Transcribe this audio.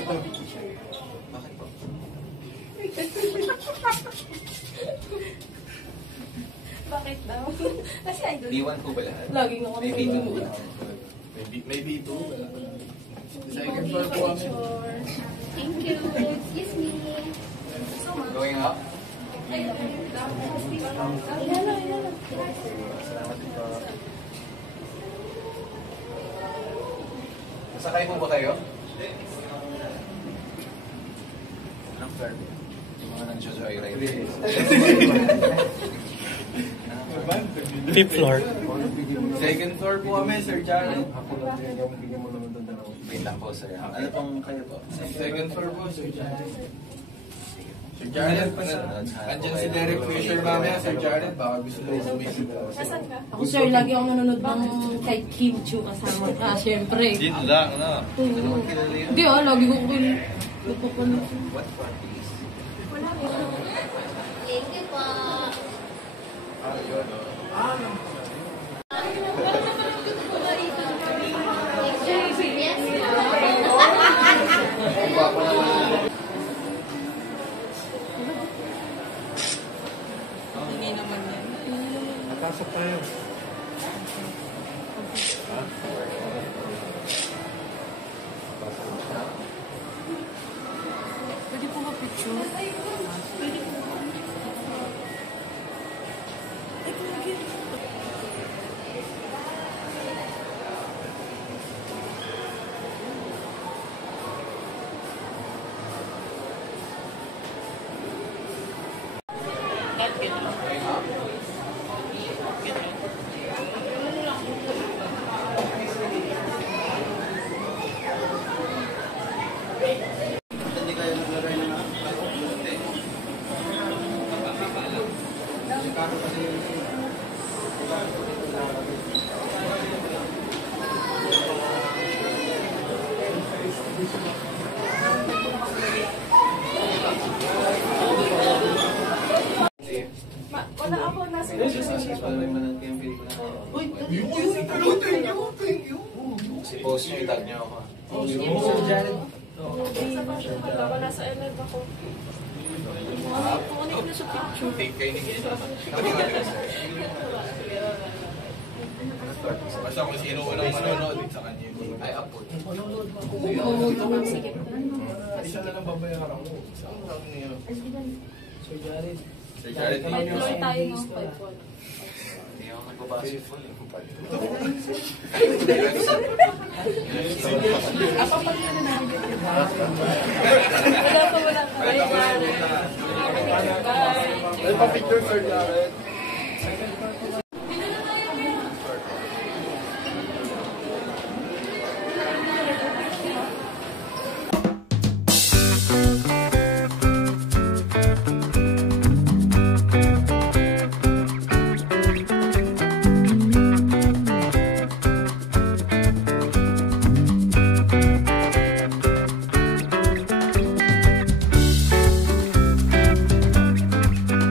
Bakit po? Bakit daw? Kasi idol. B1 po ba lahat? Laging ako May B2 po. May B2. Second floor po kami. Thank you. Excuse me. Going up? Nasakay po ba kayo? Anong floor po? Yung mga nag-joyride. Fifth floor. Second floor po kami, Sir Jared. Wait lang po, sir. Ano pong kayo po? Second floor po, Sir Jared. Sir Jared, andyan si Derek Fisher mamaya, Sir Jared. Baka gusto mo sumisid. Ako sir, lagi ako nanonood ng kay Kim Chu kasama ka, syempre. Dito lang, ano? Hindi lagi ko napapanood. What parties? Thank you po. Hindi naman yan. Napasok tayo. Pwede po ba picture? Pwede po ba? Wala ako nasa Post nyo, itag nyo ako. Sir Jared. Ako nasa LF ako. Kukunik na sa picture. Take kayo ni Gita. Basta kung sino walang manonood sa kanya. Ay, apo. Sige. Isa na lang babayaran ko. Saan lang niyo? Sir Jared. Sir Jared, Tuloy tayo ng 5-1. Hindi ako nagbabasketball. Wala pa. Bye. Ay, pa-picture, Sir Jared.